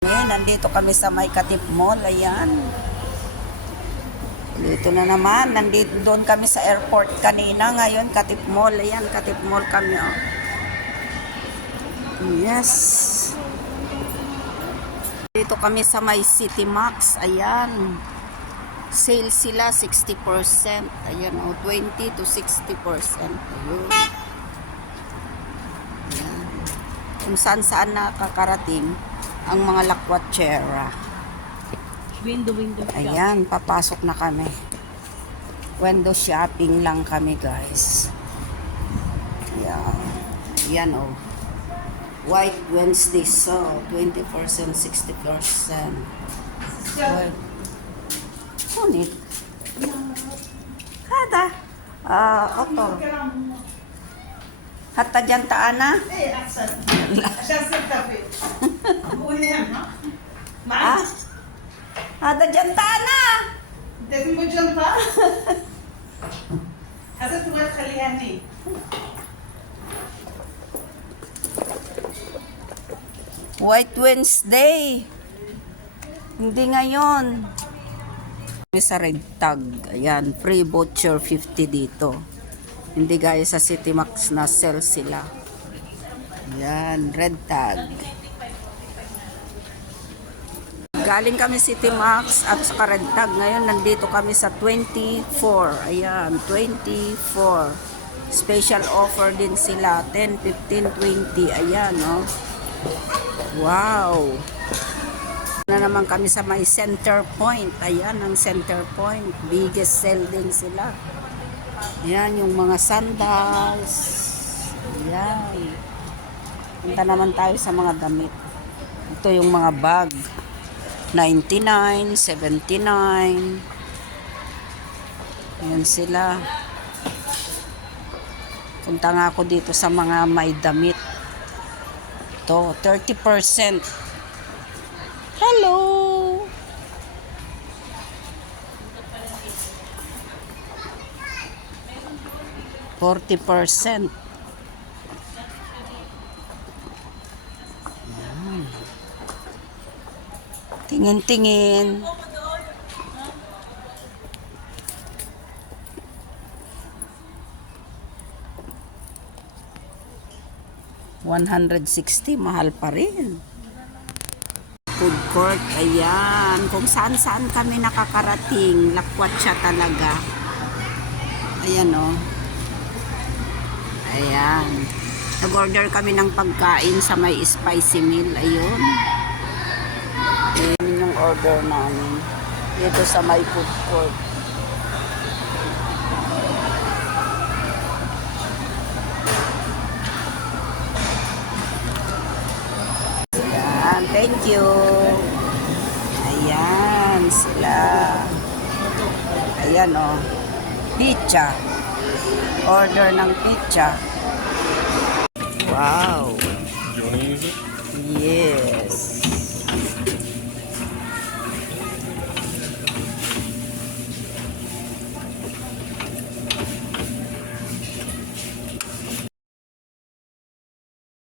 Nandito kami sa May Katip Mall. Ayan. Dito na naman. Nandito doon kami sa airport kanina. Ngayon, Katip Mall. Ayan, Katip Mall kami. Oh. Yes. Dito kami sa May City Max. Ayan. Sale sila 60%. Ayan, oh, 20 to 60%. Ayun. Ayan. Kung saan nakakarating ang mga lakwatsera. Window. Ayan, papasok na kami. Window shopping lang kami, guys. Ayan. Ayan, oh. White Wednesday, so 20%, 60%. Well, ngunit. Kada. Otor. Hatta dyan taana? Ah? Hatta dyan taana? لازم بالجنطة حسيت تبغى تخليها هني White Wednesday. Hindi ngayon. May sa red tag. Ayan, free voucher 50 dito. Hindi gaya sa City Max na sell sila. Ayan, red tag. Galing kami City Max at sa red tag. Ngayon, nandito kami sa 24. Ayan, 24. Special offer din sila. 10, 15, 20. Ayan, no? Wow! Na naman kami sa may Center Point. Ayan, ang Center Point. Biggest sell din sila. Ayan, yung mga sandals. Ayan. Punta naman tayo sa mga damit. Ito yung mga bag. 99, 79. Ayan sila. Punta nga ako dito sa mga may damit. Ito, 30%. Hello! %40. Tingin-tingin. $160, mahal pa rin. Food court, ayan. Kung saan-saan kami nakakarating, lakwat siya talaga. Ayan, oh. Ayan. Nag-order kami ng pagkain sa may spicy meal. Ayun. Ayan yung order namin. Dito sa may food court. Ayan. Thank you. Ayan sila. Ayan, oh. Pizza. Order ng pizza. Wow. Yes.